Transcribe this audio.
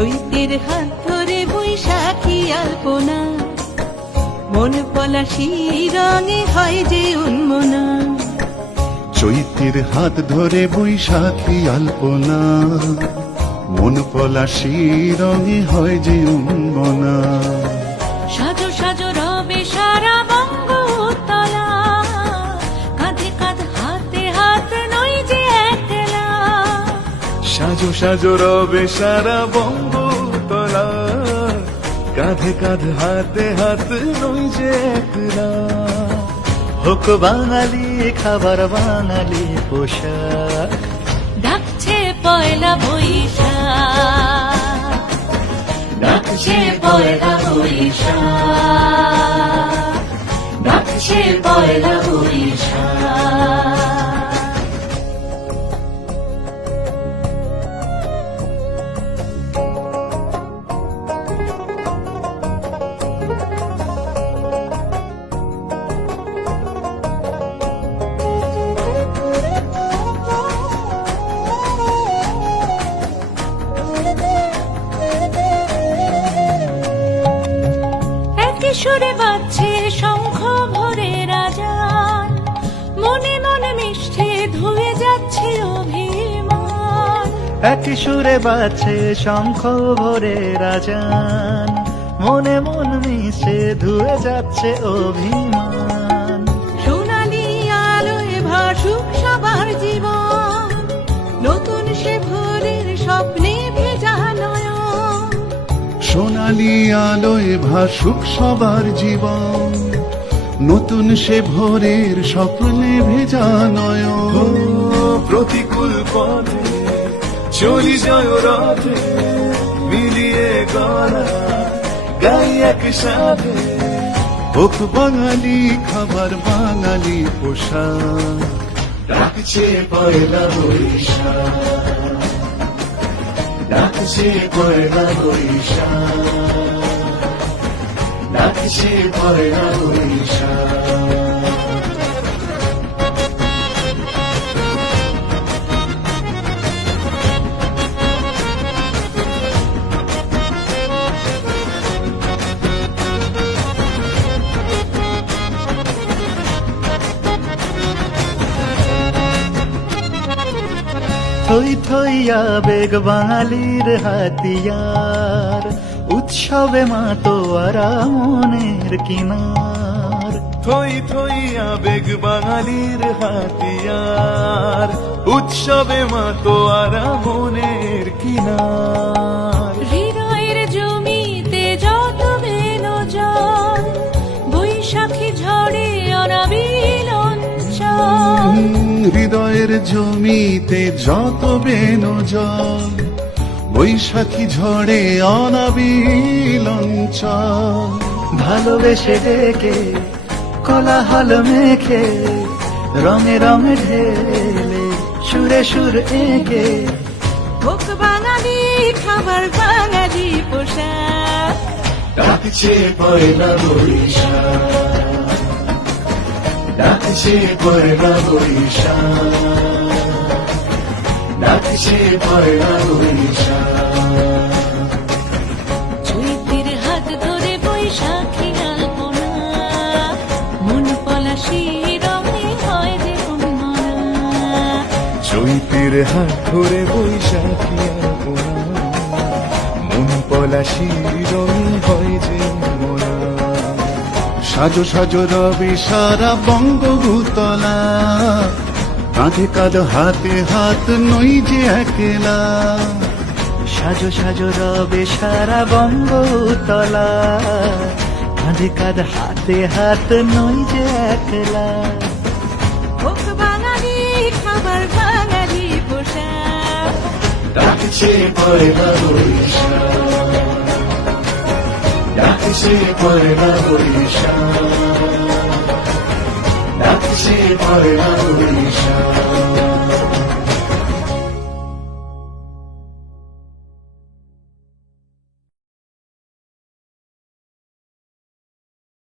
চৈতের হাত ধরে বৈশাখী আলপনা, মন পলাশি রঙে হয় যে উন্মনা। চৈতের হাত ধরে বৈশাখী আলপনা, মন পলাশি রঙে হয় যে উন্মনা। সাজো সাজো রবে সারা বঙ্গতলা, কাঁধে কাঁধ হাতে হাত নই যে একলা। সাজো সাজো রবে সারা বঙ্গতলা, কাঁধে কাঁধ হাতে হাত নই যে একলা। হোক বাঙালি খাবার বাঙালি পোশাক, ডাকছে পয়লা বৈশাখ, ডাকছে পয়লা বৈশাখ, ডাকছে পয়লা বৈশাখ। সুরে বাজছে শঙ্খ ভরে রাজান, মনে মনে মিশছে ধুয়ে যাচ্ছে অভিমান। একই সুরে বাজছে শঙ্খ ভরে রাজান, মনে মন মিশে ধুয়ে যাচ্ছে অভিমান। সোনালি আলোয় ভাসুক সবার জীবন, নতুন সে ভোরের স্বপ্নে ভেজা নয়ন। সোনালি আলোয় ভাসুক সবার জীবন, নতুন সে ভোরের স্বপ্নে ভেজা নয়ন। প্রতিকূল পথে চলি জয় রথে, মিলিয়ে গলা গাই একসাথে। হোক বাঙালি খাবার বাঙালি পোশাক, ডাকছে পয়লা বৈশাখ, ডাকছে পয়লা বৈশাখ, ডাকছে পয়লা বৈশাখ। থই থই আবেগ বাঙালির হাতিয়ার, উৎসবে মাতোয়ারা মনের কিনার। থই থই আবেগ বাঙালির হাতিয়ার, উৎসবে মাতোয়ারা মনের কিনার। হৃদয়ের জমিতে যত বেলো জল, বৈশাখী ঝড়ে অনাবিল অঞ্চল। হৃদয়ের জমিতে যত বেনো জল, বৈশাখী ঝড়ে অনাবিল অঞ্চল। ভালোবেসে ডেকে কোলাহল মেখে, রঙে রঙে ঢেলে সুরে সুর এঁকে। হোক বাঙালি খাবার বাঙালি পোশাক, ডাকছে পয়লা বৈশাখ, ডাকছে পয়লা বৈশাখ, ডাকছে পয়লা বৈশাখ। চৈতের হাত ধরে বৈশাখী আলপনা, মন পলাশি রঙে হয় যে উন্মনা। চৈতের হাত ধরে বৈশাখী আলপনা, মন পলাশি রঙে হয় যে উন্মনা। সাজো সাজো রবে সারা বঙ্গভূতলা, কাঁধে কাঁধ হাতে হাত নই যে একলা। সাজো সাজো রবে সারা বঙ্গতলা, কাঁধে কাঁধ হাতে হাত নই যে একলা। হোক বাঙালি খাবার বাঙালি পোশাক, ডাকছে পয়লা বৈশাখ, ডাকছে পয়লা বৈশাখ, ডাকছে পয়লা বৈশাখ।